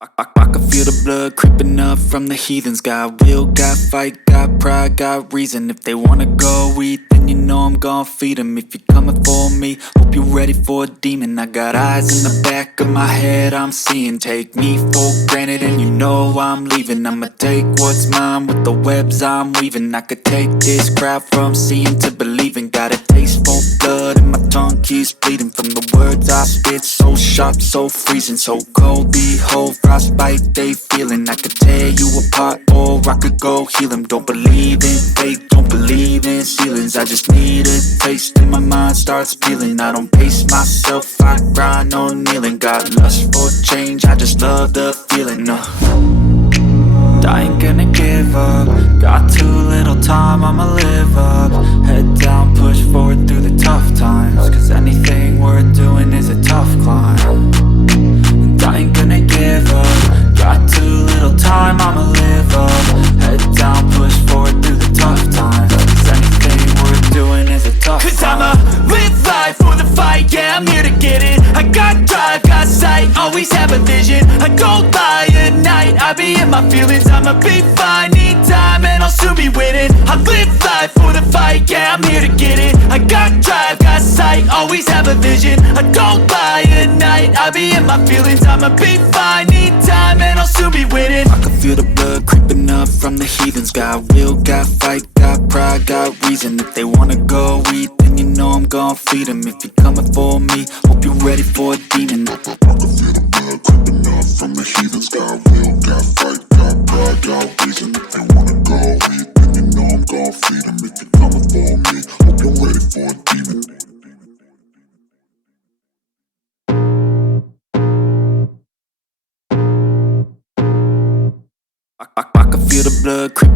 I can feel the blood creeping up from the heathens. Got will, got fight, got pride, got reason. If they wanna go eat, then you know I'm gon' feed them. If you're coming for me, hope you're ready for a demon. I got eyes in the back of my head, I'm seeing. Take me for granted and you know I'm leaving. I'ma take what's mine with the webs I'm weaving. I could take this crowd from seeing to believing. Got a taste for blood and my tongue keeps bleeding from the words I spit. So sharp, so freezing, so cold. Behold, frostbite they feeling. I could tear you apart or I could go heal them. Don't believe in fate, don't believe in ceilings. I just need a taste and my mind starts peeling. I don't pace myself, I grind on kneeling. Got lust for change, I just love the feeling. I ain't gonna give up. Got too little time, I'ma live up. Head down, push forward through the tough times. Cause anything worth doing is a tough climb. And I ain't gonna give up. Got too little time, I'ma live up. Head down, push forward through the tough times. Cause anything worth doing is a tough climb. Cause I'ma live life for the fight, yeah, I'm here to get it. I got drive, got sight, always have a vision. I don't lie at night, I be in my feelings. I'ma be fine, need time and I'll soon be winning. I live life for the fight, yeah, I'm here to get it. I got drive, got sight, always have a vision. I don't lie at night, I be in my feelings. I'ma be fine, need time and I'll soon be winning. I can feel the blood creeping up from the heathens. Got will, got fight, got pride, got reason. If they wanna go eat, then you know I'm gon' feed them. If you're coming for me, hope you're ready for a demon. I can feel the blood creeping up from the heathens. Got will, got fight, got pride, got reason. If they wanna go eat, then you know I'm gon' feed them. If you're coming for me, hope you're ready for a demon. I can feel the blood creeping